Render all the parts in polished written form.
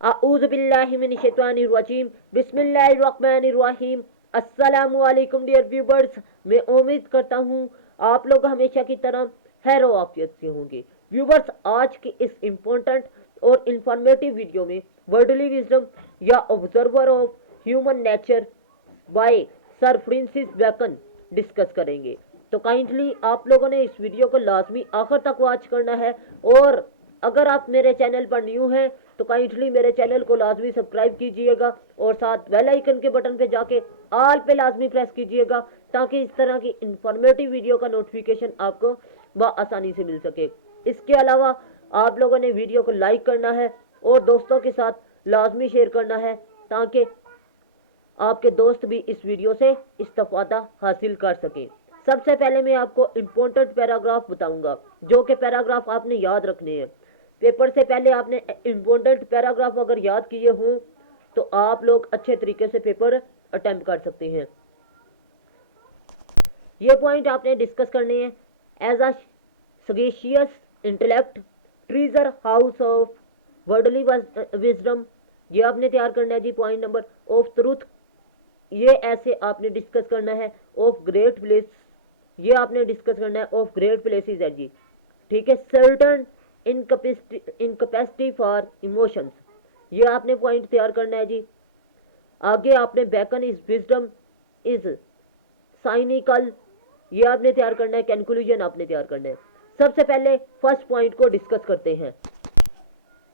अऊज़ु बिल्लाहि मिनश शैतानिर रजीम बिस्मिल्लाहिर रहमानिर रहीम। अस्सलामु अलैकुम डियर व्यूवर्स, मैं उम्मीद करता हूँ आप लोग हमेशा की तरह खैर आफियत से होंगे। व्यूवर्स, आज की इस इम्पोर्टेंट और इंफॉर्मेटिव वीडियो में वर्ल्डली विजडम या observer of human nature by sir Francis Bacon discuss करेंगे। तो काइंडली आप लोगों ने इस वीडियो को लाजमी आखिर तक वॉच करना है, और अगर आप मेरे चैनल पर न्यू हैं तो काइंडली मेरे चैनल को लाजमी सब्सक्राइब कीजिएगा और साथ बेल आइकन के बटन पे जाके ऑल पे लाजमी प्रेस कीजिएगा, ताकि इस तरह की इंफॉर्मेटिव वीडियो का नोटिफिकेशन आपको आसानी से मिल सके। इसके अलावा आप लोगों ने वीडियो को लाइक करना है और दोस्तों के साथ लाजमी शेयर करना है, ताकि आपके दोस्त भी इस वीडियो से इस्तेफादा हासिल कर सकें। सबसे पहले मैं आपको इम्पोर्टेंट पैराग्राफ बताऊंगा, जो कि पैराग्राफ आपने याद रखने हैं। पेपर से पहले आपने इम्पोर्टेंट पैराग्राफ अगर याद किए हों तो आप लोग अच्छे तरीके से पेपर अटेम्प्ट कर सकते हैं। ये पॉइंट आपने डिस्कस करने हैं। As a sagacious intellect, treasure house of worldly wisdom, ये आपने तैयार करना है जी। पॉइंट नंबर ऑफ ट्रूथ, ये ऐसे आपने डिस्कस करना है। ऑफ ग्रेट प्लेस, ये आपने डिस्कस करना है। ऑफ ग्रेट प्लेसेस है जी, ठीक है। सर्टन इनकैपेसिटी फॉर इमोशंस, ये आपने पॉइंट तैयार करना है जी। आगे आपने bacon is wisdom is cynical, ये आपने तैयार करना है। कंक्लूजन आपने तैयार करना है। सबसे पहले फर्स्ट पॉइंट को डिस्कस करते हैं।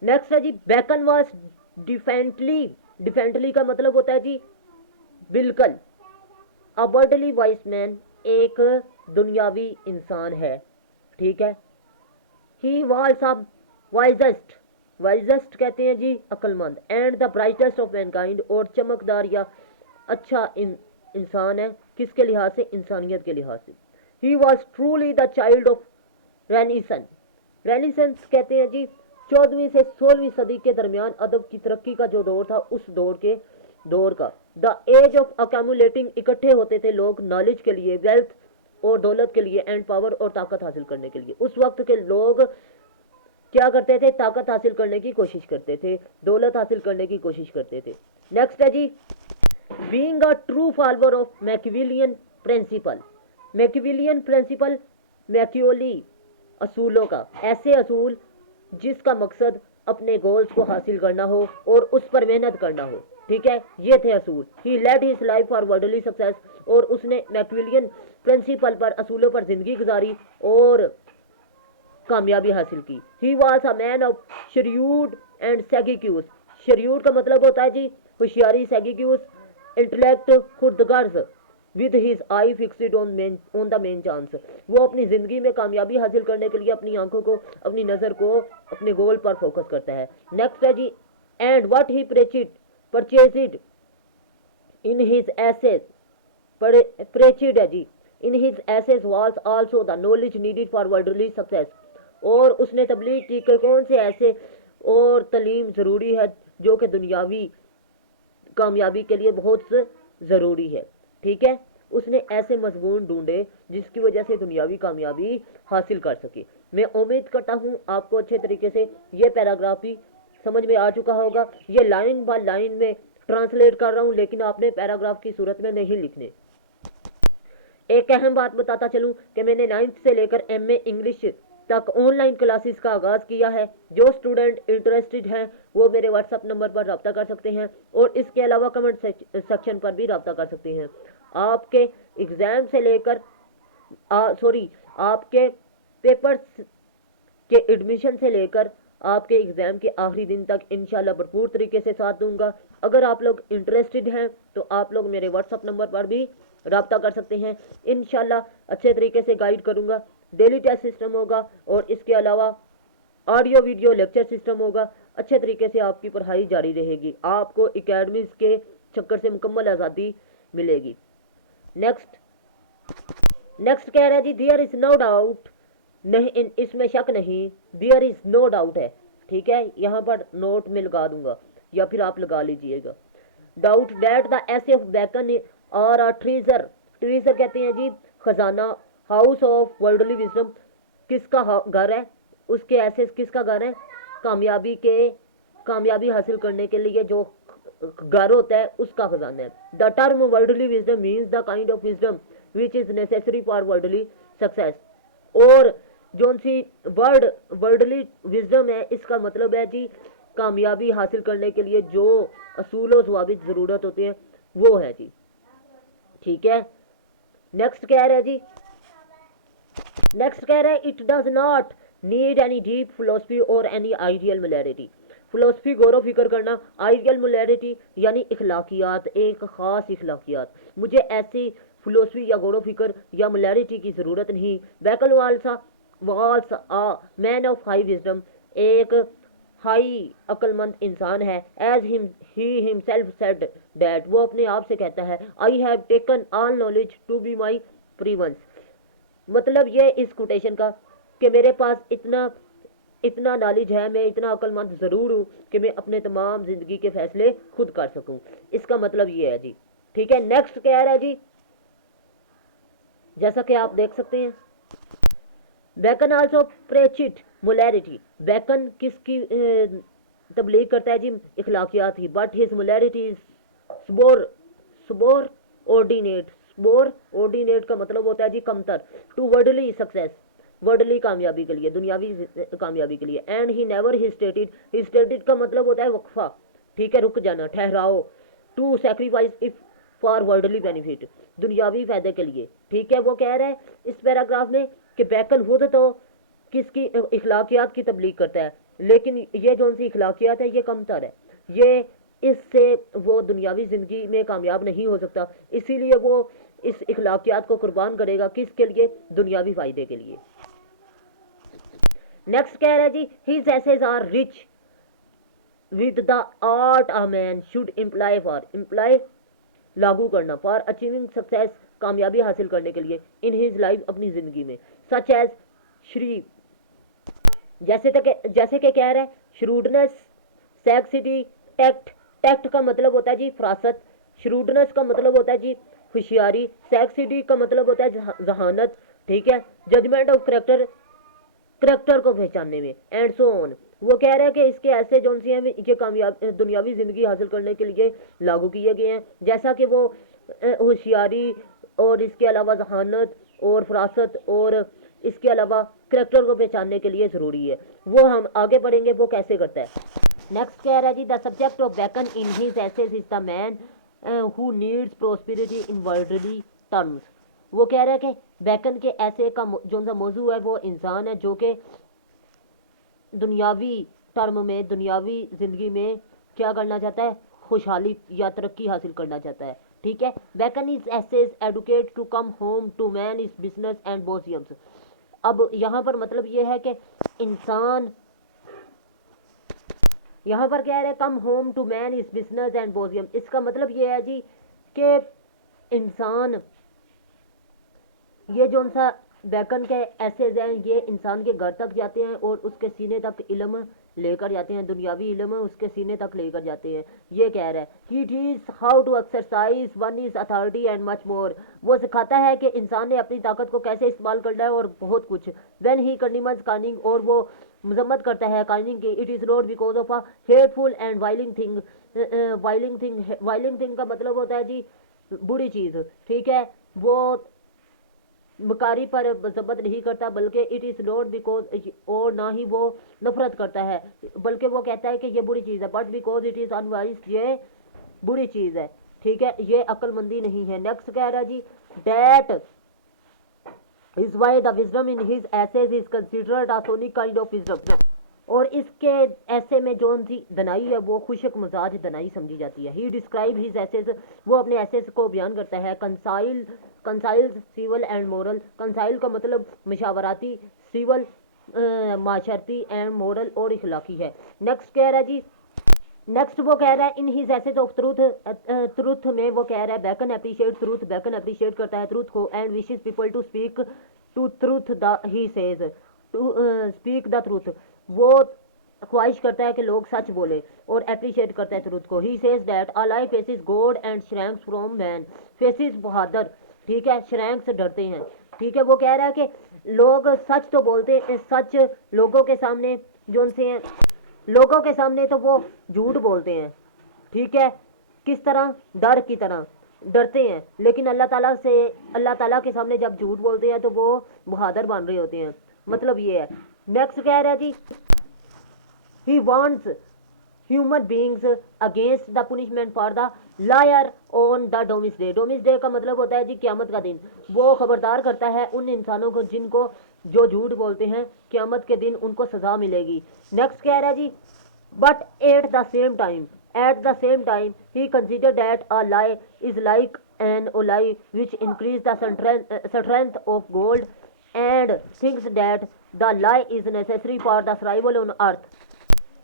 नेक्स्ट है जी, बेकन वॉज डिफेंटली का मतलब होता है जी बिल्कुल। अ वर्ल्डली वाइज मैन, एक दुनियावी इंसान है, ठीक है। He was a wisest, wisest कहते हैं जी अक्लमंद, and the brightest of mankind, और चमकदार या अच्छा इंसान है। किसके लिहाज से? इंसानियत के लिहाज से। He was truly the child of renaissance, renaissance कहते हैं जी 14वीं से 16वीं सदी के दरमियान अदब की तरक्की का जो दौर था, उस दौर का द एज ऑफ अकामुलेटिंग, इकट्ठे होते थे लोग नॉलेज के लिए, वेल्थ और दौलत के लिए, एंड पावर और ताकत हासिल करने के लिए। उस वक्त के लोग क्या करते थे? ताकत हासिल करने की कोशिश करते थे, दौलत हासिल करने की कोशिश करते थे। नेक्स्ट है जी, being a true follower of Machiavellian principle, Machiavellian principle, Machiavelli असूलों का, ऐसे असूल जिसका मकसद अपने गोल्स को हासिल करना हो और उस पर मेहनत करना हो, ठीक है। ये थे असूल। He led his life for worldly success, और उसने मैकिविलियन प्रिंसिपल पर, असूलों पर जिंदगी गुजारी और कामयाबी हासिल की। He was a man of shrewd and sagacious, shrewd का मतलब होता है जी होशियारी, सैगिक्यूस इंटेलेक्ट, खुदगर्ज, with his eye fixed on the main chance, वो अपनी जिंदगी में कामयाबी हासिल करने के लिए अपनी आंखों को, अपनी नजर को अपने गोल पर फोकस करता है। नेक्स्ट है जी, and what he purchased in his essays, preached है जी, in his essays was also the knowledge needed for worldly success, और उसने तबलीग की कि कौन से ऐसे और तालीम ज़रूरी है जो कि दुनियावी कामयाबी के लिए बहुत ज़रूरी है, ठीक है। उसने ऐसे मजमून ढूंढे जिसकी वजह से दुनियावी कामयाबी हासिल कर सके। मैं उम्मीद करता हूँ आपको अच्छे तरीके से ये पैराग्राफ भी समझ में आ चुका होगा। ये लाइन बाय लाइन में ट्रांसलेट कर रहा हूँ, लेकिन आपने पैराग्राफ की सूरत में नहीं लिखने। एक अहम बात बताता चलूं कि मैंने 9th से लेकर MA इंग्लिश तक ऑनलाइन क्लासेस का आगाज़ किया है। जो स्टूडेंट इंटरेस्टेड हैं वो मेरे व्हाट्सएप नंबर पर रब्ता कर सकते हैं, और इसके अलावा कमेंट सेक्शन पर भी रब्ता कर सकते हैं। आपके एग्ज़ाम से लेकर आपके पेपर्स के एडमिशन से लेकर आपके एग्ज़ाम के आखिरी दिन तक इंशाल्लाह भरपूर तरीके से साथ दूंगा। अगर आप लोग इंटरेस्टेड हैं तो आप लोग मेरे व्हाट्सअप नंबर पर भी रब्ता कर सकते हैं। इंशाल्लाह अच्छे तरीके से गाइड करूंगा। डेली टेस्ट सिस्टम होगा, और इसके अलावा ऑडियो वीडियो लेक्चर सिस्टम होगा। अच्छे तरीके से आपकी पढ़ाई जारी रहेगी, आपको एकेडमीज के चक्कर से मुकम्मल आज़ादी मिलेगी। नेक्स्ट नेक्स्ट कह रहा है जी, देयर इज नो डाउट, नहीं इसमें शक नहीं, देयर इज नो डाउट है, ठीक है। यहाँ पर नोट में लगा दूंगा या फिर आप लगा लीजिएगा। Doubt that the essay of Bacon और अ ट्रीजर, ट्रीजर कहते हैं जी खजाना, हाउस ऑफ वर्ल्डली विजडम, किसका घर है? उसके ऐसे किसका घर है? कामयाबी के कामयाबी हासिल करने के लिए जो घर होता है उसका खजाना है। The term worldly wisdom means the kind of wisdom which is necessary for worldly success. और जो सी वर्ल्डली विजडम है इसका मतलब है जी कामयाबी हासिल करने के लिए जो असूल व ज़वाबित ज़रूरत होती है वो है जी। ठीक है, नेक्स्ट कह रहा है जी, नेक्स्ट कह रहा है it does not need any deep philosophy और एनी आइडियल मोरालिटी। फिलोसफी गौर फिक्र करना, आइडियल मोरालिटी यानी इखलाकियात, एक ख़ास इखलाकियात। मुझे ऐसी फिलोसफी या गौर फिक्र या मोरालिटी की ज़रूरत नहीं। Bacon was a man of high wisdom, एक हाई अक्लमंद इंसान है। As he himself said that, वो अपने आप से कहता है I have taken all knowledge to be my province. मतलब ये इस कोटेशन का कि मेरे पास इतना इतना नॉलेज है, मैं इतना अक्लमंद ज़रूर हूँ कि मैं अपने तमाम ज़िंदगी के फैसले खुद कर सकूँ। इसका मतलब ये है जी। ठीक है, नेक्स्ट क्या है जी, जैसा कि आप देख सकते हैं Bacon also preached morality. Bacon किसकी तबलीग करता है जी, इखलाकियात की। But his morality sub subordinate. Subordinate का मतलब होता है जी कमतर। टू वर्डली सक्सेस, वर्डली कामयाबी के लिए, दुनियावी कामयाबी के लिए। And he never hesitated का मतलब होता है वक्फा। ठीक है, रुक जाना, ठहराओ। To sacrifice if for worldly benefit, दुनियावी फायदे के लिए। ठीक है, वो कह रहा है इस पैराग्राफ में कि बैकल खुद तो किसकी इखलाकियात की तबलीग करता है, लेकिन ये जो सी इखलाकियात है ये कमतर है, ये इससे वो दुनियावी ज़िंदगी में कामयाब नहीं हो सकता। इसीलिए वो इस इखलाकियात को कुर्बान करेगा, किसके लिए, दुनियावी फ़ायदे के लिए। नेक्स्ट कह रहा है जी his essays are rich with the art a man should employ for, employ लागू करना, फॉर अचीविंग सक्सेस, कामयाबी हासिल करने के लिए, इन हिज लाइफ, अपनी ज़िंदगी में। सच एज श्री, जैसे कि कह रहा है श्रूडनेस, सैक्सिटी, टैक्ट। टैक्ट का मतलब होता है जी फरासत, श्रूडनेस का मतलब होता है जी होशियारी, सैक्सिटी का मतलब होता है जहानत। ठीक है, जजमेंट ऑफ करेक्टर, करेक्टर को पहचानने में, एंड सो ऑन। वो कह रहे हैं कि इसके ऐसे जो सी हैं ये कामयाब दुनियावी ज़िंदगी हासिल करने के लिए लागू किए गए हैं, जैसा कि वो होशियारी और इसके अलावा जहानत और फरासत और इसके अलावा करेक्टर को पहचानने के लिए ज़रूरी है। वो हम आगे पढ़ेंगे वो कैसे करता है। नेक्स्ट कह रहा है जी the subject of Bacon in his essays is the man who needs prosperity in worldly terms. वो कह रहा है कि बैकन के ऐसे का जो सा मौजू है वो इंसान है जो कि दुनियावी टर्म में, दुनियावी ज़िंदगी में क्या करना चाहता है, खुशहाली या तरक्की हासिल करना चाहता है। ठीक है, Bacon is essays educate to come home to man is business and bosoms. अब यहाँ पर मतलब ये है कि इंसान, यहाँ पर कह रहे हैं come home to man is business and bosom. इसका मतलब ये है जी कि इंसान, ये जो सा बैकन के एसेज हैं ये इंसान के घर तक जाते हैं और उसके सीने तक इल्म लेकर जाते हैं, दुनियावी इल्म उसके सीने तक लेकर जाते हैं। ये कह रहा है कि it is how to exercise one is authority and much more. वो सिखाता है कि इंसान ने अपनी ताकत को कैसे इस्तेमाल करना है और बहुत कुछ। व्हेन ही कंडीमन्स कानिंग, और वो मजम्मत करता है कानिंग की, it is not because of a hateful and oiling thing. Oiling thing का मतलब होता है जी बुरी चीज़। ठीक है, वो मकारी पर मजम्मत नहीं करता, बल्कि इट इज़ नॉट बिकॉज, और ना ही वो नफरत करता है, बल्कि वो कहता है कि ये बुरी चीज़ है, but because it is unwise, ये बुरी चीज़ है। ठीक है, ये अक्लमंदी नहीं है। नेक्स्ट कह रहा है जी that is why the wisdom in his essays is considered a sonic kind of wisdom. और इसके ऐसे में जो सी दनाई है वो खुशक मजाज दनाई समझी जाती है। ही डिस्क्राइब हिज एसेज, वो अपने एसेज को बयान करता है कंसाइल, कंसाइल सिविल एंड मोरल। कंसाइल का मतलब मशावराती, सिविल माशरती एंड मोरल और इखलाकी है। नेक्स्ट कह रहा है जी, नेक्स्ट वो कह रहा है in his essays of truth, truth में वो कह रहा है Bacon appreciate truth, Bacon appreciate करता है ट्रूथ को, and wishes people to speak to truth, the he says to speak the truth. वो ख्वाहिश करता है कि लोग सच बोले और अप्रिशिएट करता है ट्रूथ को। He says that a lie faces God and shrinks from man, faces बहादुर। ठीक है, श्रैंक्स डरते हैं। ठीक है, वो कह रहा है कि लोग सच तो बोलते हैं, सच लोगों के सामने जो उनसे लोगों के सामने तो वो झूठ बोलते हैं, ठीक है, किस तरह, डर की तरह डरते हैं, लेकिन अल्लाह ताला के सामने जब झूठ बोलते हैं तो वो बहादुर बन रहे होते हैं। मतलब ये है। नेक्स्ट कह रहा है जी, he wants human beings against the punishment for the liar on the doomsday का मतलब होता है जी क्यामत का दिन। वो खबरदार करता है उन इंसानों को जिनको जो झूठ बोलते हैं, क्यामत के दिन उनको सजा मिलेगी। नेक्स्ट कह रहा है जी, but at the same time he consider that a lie is like an lie which increase the strength of gold and thinks that the lie is necessary for the survival on earth।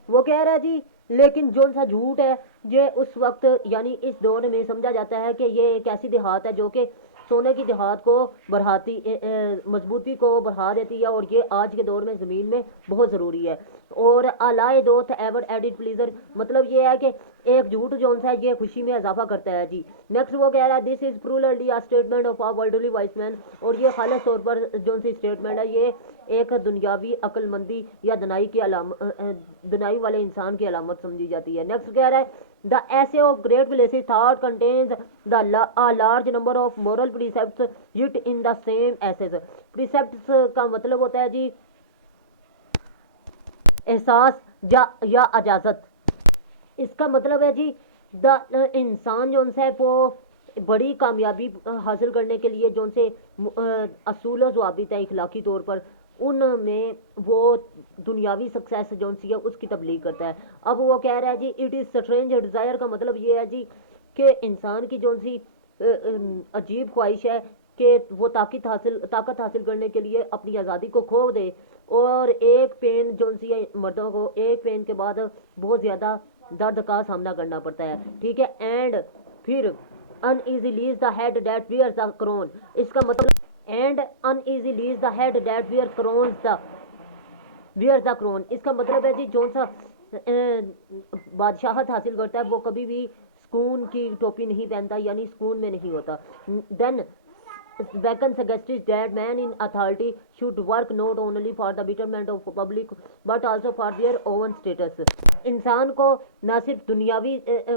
वो कह रहा है जी, लेकिन जो सा झूठ है ये उस वक्त यानी इस दौर में समझा जाता है कि ये एक ऐसी देहात है जो कि सोने की देहात को बढ़ाती मजबूती को बढ़ा देती है, और ये आज के दौर में ज़मीन में बहुत ज़रूरी है। और अलाए दोस्त एवर एडिट प्लीजर, मतलब ये है कि एक झूठ जो सा है ये खुशी में इजाफा करता है जी। नेक्स्ट वो कह रहा है, this is purely a statement of a worldly wise man, और ये खालिस तौर पर जो सी स्टेटमेंट है ये एक दुनियावी अक्लमंदी या दुनाई वाले इंसान की अलामत समझी जाती है। नेक्स्ट कह रहा है, the essay of great places thought contains the large number of moral precepts yet in the same essays. Precepts का मतलब होता है जी एहसास या अजाजत। इसका मतलब है जी द इंसान जो है वो बड़ी कामयाबी हासिल करने के लिए जो से असूल ज़वाबित है इखलाकी तौर पर, उनमें वो दुनियावी सक्सेस जो सी है उसकी तबलीग करता है। अब वो कह रहा है जी, इट इज़ स्ट्रेंज डिज़ायर का मतलब ये है जी कि इंसान की जो सी अजीब ख्वाहिश है कि वो ताकत हासिल करने के लिए अपनी आज़ादी को खो दे, और एक पेन जो सी है मर्दों को एक पेन के बाद बहुत ज़्यादा दर्द का सामना करना पड़ता है, ठीक है। एंड फिर uneasy leaves the head that wears the crown। इसका मतलब and uneasy leaves the head that wears the crown, इसका मतलब है जी जो सा बादशाहत हासिल करता है वो कभी भी सुकून की टोपी नहीं पहनता, यानी सुकून में नहीं होता। Then Bacon suggested that men in authority should work not only for the betterment of public but also for their own status। इंसान को न सिर्फ दुनियावी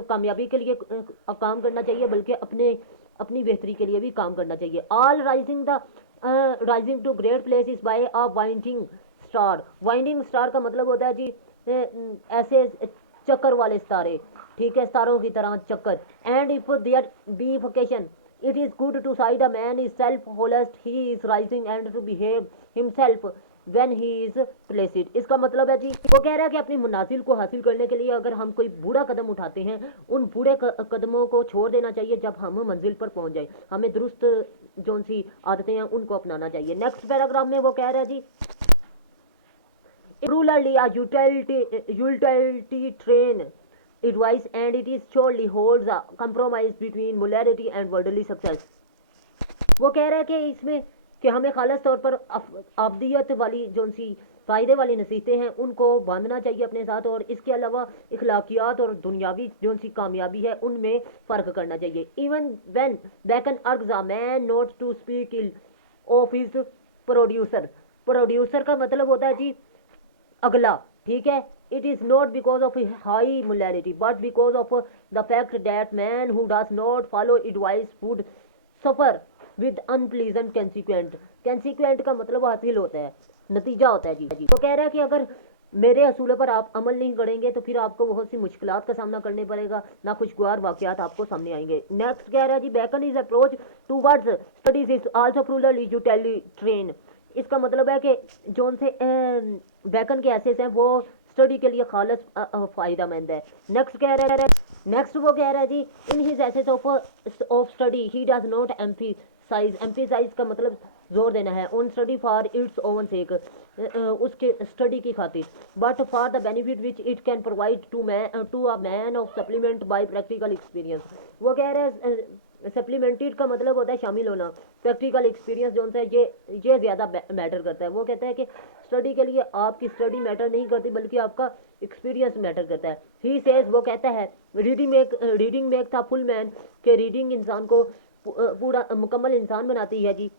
कामयाबी के लिए काम करना चाहिए बल्कि अपनी बेहतरी के लिए भी काम करना चाहिए। All rising to great place is by a winding star. Winding star का मतलब होता है जी ऐसे चक्कर वाले सितारे, ठीक है, सितारों की तरह चक्कर। And if there be vocation it is good to side a man is self holest he is rising and to behave himself when he is placed। इसका मतलब है जी वो कह रहा है कि अपनी मुनाजिल को हासिल करने के लिए अगर हम कोई बुरा कदम उठाते हैं, उन बुरे कदमों को छोड़ देना चाहिए जब हम मंजिल पर पहुंच जाए। हमें दुरुस्त जो सी आदतें हैं उनको अपनाना चाहिए। नेक्स्ट पैराग्राफ में वो कह रहा है जी, rurally a utility train advice and it is surely holds a compromise between morality and worldly success। वो कह रहा है कि इसमें कि हमें खालिस तौर पर आबदियत वाली जो सी फ़ायदे वाली नसीहतें हैं उनको बांधना चाहिए अपने साथ, और इसके अलावा इखलाकियात और दुनियावी जो सी कामयाबी है उनमें फ़र्क करना चाहिए। Even when Bacon argues a man not to speak ill of his producer. Producer का मतलब होता है जी अगला, ठीक है। It is not because of high morality but because of the fact that man who does not follow advice would suffer with unpleasant consequent का मतलब हासिल होता है, नतीजा होता है जी। तो कह रहा है कि अगर मेरे असूलों पर आप अमल नहीं करेंगे तो फिर आपको बहुत सी मुश्किलात का सामना करने पड़ेगा, ना खुशगवार वाक़यात आपको सामने आएंगे। नेक्स्ट कह रहा है जी, Bacon is approach towards studies is also purely utilitarian. इसका मतलब है कि जोन से बैकन के एसेस हैं वो स्टडी के लिए खालिस फ़ायदेमंद है। नेक्स्ट वो कह रहा है जी, in his essays of study he does not emphasise का मतलब जोर देना है on study for its own sake, उसके स्टडी की खातिर, but for the benefit which it can provide to a man of supplement by practical experience. वो कह रहे हैं सप्लीमेंटेड का मतलब होता है शामिल होना, प्रैक्टिकल एक्सपीरियंस जो है ये ज़्यादा मैटर करता है। वो कहता है कि स्टडी के लिए आपकी स्टडी मैटर नहीं करती बल्कि आपका एक्सपीरियंस मैटर करता है। ही सेज, वो कहता है, रीडिंग मेक था फुल मैन, के रीडिंग इंसान को पूरा मुकम्मल इंसान बनाती है जी।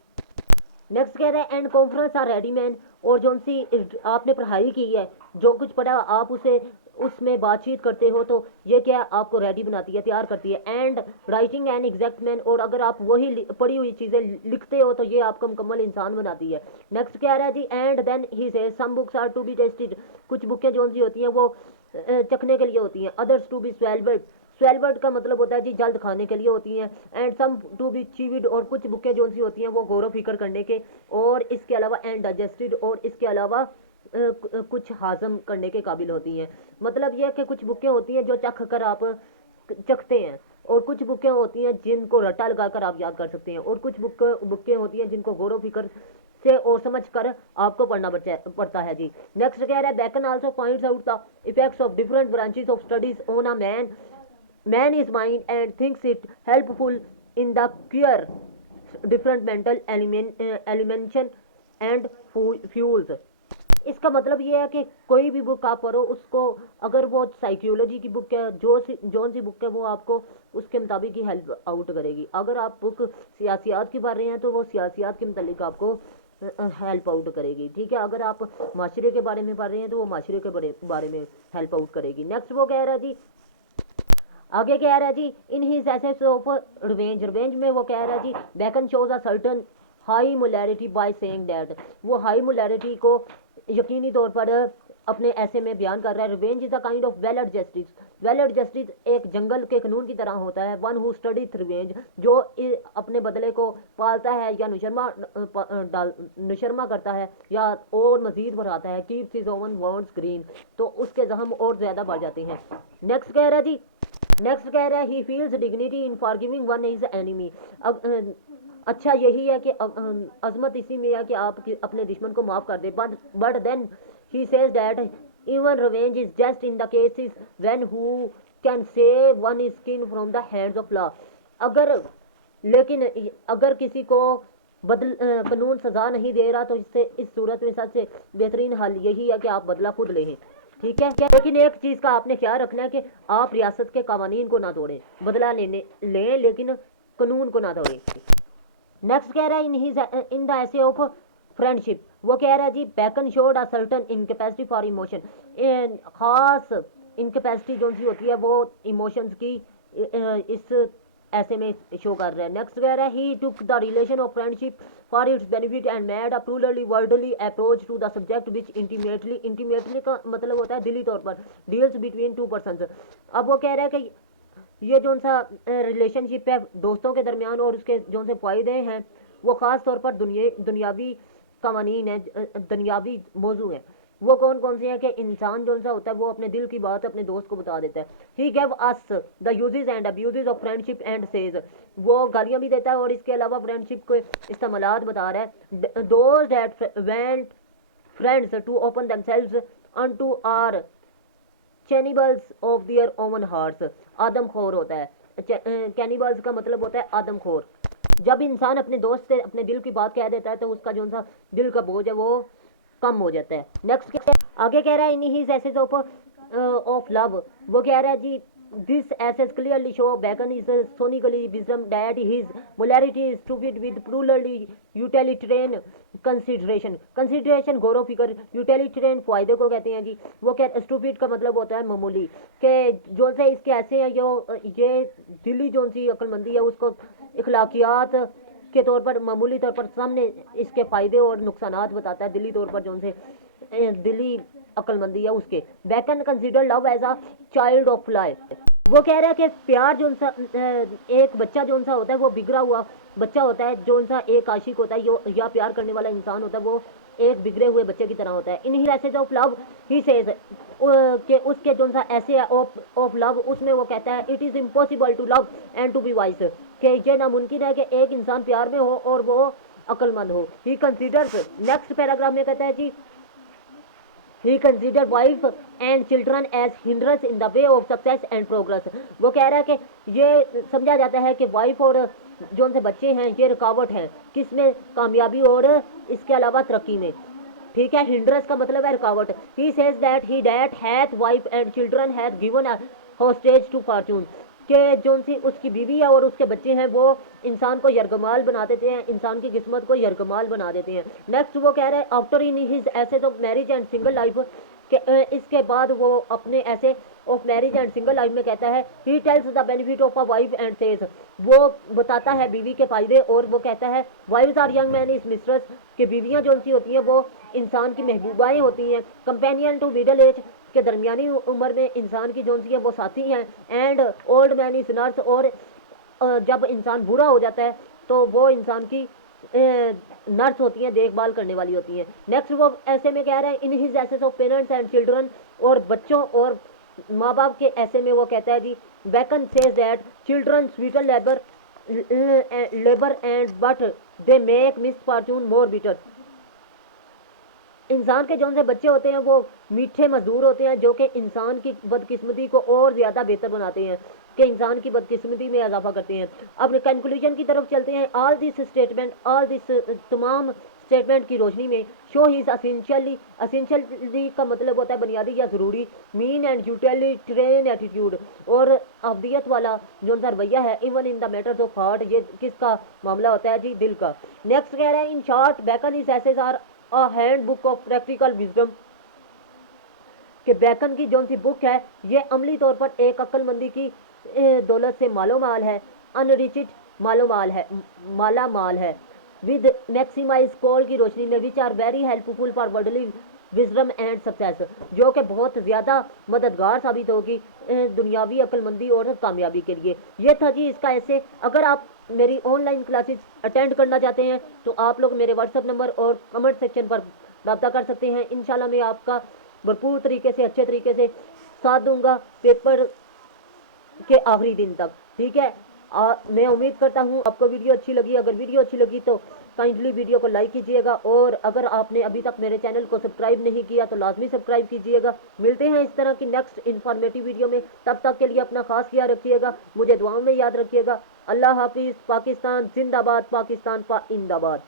नेक्स्ट कह रहा है, and conference are ready man, और जो सी आपने पढ़ाई की है जो कुछ पढ़ा आप उसे उसमें बातचीत करते हो तो ये क्या आपको रेडी बनाती है, तैयार करती है। And writing an exact man, और अगर आप वही पढ़ी हुई चीज़ें लिखते हो तो ये आपको मुकम्मल इंसान बनाती है। नेक्स्ट क्या रहा है जी, and then he says some books are to be tasted, कुछ बुकें जो सी होती हैं वो चखने के लिए होती हैं। अदर्स टू बी स्वेल्वर्ड, स्वेल्वर्ड का मतलब होता है जी जल्द खाने के लिए होती हैं। एंड सम टू बी चीविड, और कुछ बुकें जो सी होती हैं वो गौरव फिक्र करने के, और इसके अलावा एंड डाइजेस्टेड, और इसके अलावा कुछ हाजम करने के काबिल होती हैं। मतलब यह कि कुछ बुकें होती हैं जो चख कर आप चखते हैं, और कुछ बुकें होती हैं जिनको रट्टा लगाकर आप याद कर सकते हैं, और कुछ बुकें होती हैं जिनको गौरव फिक्र से और समझ कर आपको पढ़ना पड़ता है जी। नेक्स्ट कह रहा है, bacon also points out the effects of different branches of studies on a man is mind and thinks it helpful in the cure different mental elimination and fuels। इसका मतलब ये है कि कोई भी बुक आप पढ़ो उसको, अगर वो साइकोलॉजी की बुक है, जोन सी बुक है वो आपको उसके मुताबिक ही हेल्प आउट करेगी। अगर आप बुक सियासियात की पढ़ रहे हैं तो वो सियासियात के मुताबिक आपको हेल्प आउट करेगी, ठीक है। अगर आप माशरे के बारे में पढ़ रहे हैं तो वो माशरे के बारे में हेल्प आउट करेगी। नेक्स्ट वो कह रहा है जी, आगे कह रहा है जी, in his essays of revenge, revenge में वो कह रहा है जी, Bacon shows a certain high morality by saying that, वो हाई मोलैरिटी को यकीनी तौर पर अपने ऐसे में बयान कर रहा है। Revenge is a kind of well justice, well justice एक जंगल के कानून की तरह होता है। वन हु स्टडी रिवेंज, जो अपने बदले को पालता है या नुशरमा करता है या और मजीद बढ़ाता है, keeps his oven wants green, तो उसके जख्म और ज्यादा बढ़ जाते हैं। नेक्स्ट कह रहा है जी, नेक्स्ट कह रहा है, he feels dignity in forgiving one is enemy. अब अच्छा यही है कि अजमत इसी में है कि आप अपने दुश्मन को माफ कर दे। But then he says that even revenge is just in the cases when who can save one is skin from the hands of law. अगर लेकिन अगर किसी को कानून सजा नहीं दे रहा तो इससे इस सूरत में सबसे बेहतरीन हल यही है कि आप बदला खुद लें, ठीक है। लेकिन एक चीज़ का आपने ख्याल रखना है कि आप रियासत के कानून को ना तोड़ें, बदला लें लेकिन कानून को ना तोड़ें। नेक्स्ट कह रहा है, in the essay of friendship, वो कह रहा है जी, Bacon showed a certain incapacity for emotion, खास इनकेपेसिटी जो सी होती है वो इमोशंस की इस ऐसे में शो कर रहा है। नेक्स्ट कह रहा है, he took the relation of friendship for its benefit and made a purely worldly approach to the subject which intimately का मतलब होता है दिली तौर पर डील्स बिटवीन टू पर्सन्स। अब वो कह रहा है कि ये जो सा रिलेशनशिप है दोस्तों के दरमियान और उसके जो से फ़ायदे हैं वो ख़ास तौर पर दुनियावी कवानीन है, दुनियावी मौजू है। वो कौन कौन से हैं कि इंसान जो सा होता है वो अपने दिल की बात अपने दोस्त को बता देता है। He gave us the uses and abuses of friendship and says, वो गालियाँ भी देता है और इसके अलावा फ्रेंडशिप के इस्तेमालात बता रहा है। Those that want friends to open themselves unto are cannibals of their own hearts, आदमखोर होता है। कैनिबल्स का मतलब होता है आदमखोर। जब इंसान अपने दोस्त से अपने दिल की बात कह देता है तो उसका जो सा दिल का बोझ है वो कम हो जाता है। नेक्स्ट आगे कह रहा है, इन ही एसेस ऑफ लव, वो कह रहा है जी, this assets clearly show Bacon is sonically wisdom that his molarity is stupid with plurally utilitarian consideration, consideration गौरव फिक्र, utilitarian फायदे को कहते हैं जी। वो कह stupid का मतलब होता है मामूली, के जो से इसके ऐसे हैं ये दिली जो सी अक्लमंदी है उसको इखलाकियात के तौर पर मामूली तौर पर सामने इसके फ़ायदे और नुकसानात बताता है दिली तौर पर जो से दिली अक्लमंदी है उसके। Bacon consider love as a child of life, वो कह रहा है कि प्यार जो सा एक बच्चा जो सा होता है वो बिगड़ा हुआ बच्चा होता है, जो सा एक आशिक होता है या प्यार करने वाला इंसान होता है वो एक बिगड़े हुए बच्चे की तरह होता है। इन ही ऐसे ऑफ लव ही सेज के उसके जो सा ऐसे ऑफ लव उसमें वो कहता है, it is impossible to love and to be wise, कि ये नामुमकिन है कि एक इंसान प्यार में हो और वो अक्लमंद हो। ही कंसिडर्स, नेक्स्ट पैराग्राफ में कहता है जी, he considered wife and children as hindrance in the way of success and progress। वो कह रहा है कि ये समझा जाता है कि वाइफ और जो उनसे बच्चे हैं ये रुकावट है किसमें, कामयाबी और इसके अलावा तरक्की में, ठीक है। हिंड्रेंस का मतलब है रुकावट। He says that he that hath wife and children hath given a hostage to fortune, के जो सी उसकी बीवी है और उसके बच्चे हैं वो इंसान को यरगमाल बना देते हैं, इंसान की किस्मत को यरगमाल बना देते हैं। नेक्स्ट वो कह रहे हैं, after in his essays of marriage and single life, इसके बाद वो अपने essay of marriage and single life में कहता है, he tells the benefit of a wife and says, वो बताता है बीवी के फायदे, और वो कहता है wives are young man is mistress, कि बीवियां जो सी होती हैं वो इंसान की महबूबाएं होती हैं, कंपेनियन टू मिडल एज, के दरमियानी उम्र में इंसान की जो सी है वो साथी हैं, and old man is nurse, और जब इंसान बूढ़ा हो जाता है तो वो इंसान की नर्स होती हैं, देखभाल करने वाली होती हैं। नेक्स्ट वो ऐसे में कह रहे हैं, in his essays of parents and children, और बच्चों और माँ बाप के ऐसे में वो कहता है जी, Bacon says that children sweeter labour and but they make misfortune more bitter, इंसान के जौन से बच्चे होते हैं वो मीठे मजदूर होते हैं, जो कि इंसान की बदकिस्मती को और ज़्यादा बेहतर बनाते हैं, कि इंसान की बदकिस्मती में इजाफा करते हैं। अब कंक्लूजन की तरफ चलते हैं। ऑल दिस तमाम स्टेटमेंट की रोशनी में, शो ही असेंशियली का मतलब होता है बुनियादी या ज़रूरी, मीन एंड यूटिलिटेरियन एटीट्यूड, और अब्दियत वाला जो उनका रवैया है, even in the matters of heart, ये किसका मामला होता है जी, दिल का। नेक्स्ट कह रहे हैं, in short Bacon is essays are a handbook of practical wisdom, कि बैकन की जो सी बुक है ये अमली तौर पर एक अक्लमंदी की दौलत से मालो माल है, अनरिचिड माला माल है, विद मैक्सिमाइज कॉल की रोशनी में, which are very helpful for worldly wisdom and success, जो कि बहुत ज़्यादा मददगार साबित होगी दुनियावी अक्लमंदी और कामयाबी के लिए। ये था जी इसका ऐसे। अगर आप मेरी ऑनलाइन क्लासेस अटेंड करना चाहते हैं तो आप लोग मेरे व्हाट्सएप नंबर और कमेंट सेक्शन पर रब्ता कर सकते हैं। इंशाल्लाह मैं आपका भरपूर तरीके से, अच्छे तरीके से साथ दूंगा पेपर के आखिरी दिन तक, ठीक है। मैं उम्मीद करता हूँ आपको वीडियो अच्छी लगी। अगर वीडियो अच्छी लगी तो काइंडली वीडियो को लाइक कीजिएगा, और अगर आपने अभी तक मेरे चैनल को सब्सक्राइब नहीं किया तो लाजमी सब्सक्राइब कीजिएगा। मिलते हैं इस तरह की नेक्स्ट इन्फॉर्मेटिव वीडियो में, तब तक के लिए अपना खास ख्याल रखिएगा, मुझे दुआओं में याद रखिएगा। अल्लाह हाफिज़। पाकिस्तान जिंदाबाद, पाकिस्तान पाइंदाबाद।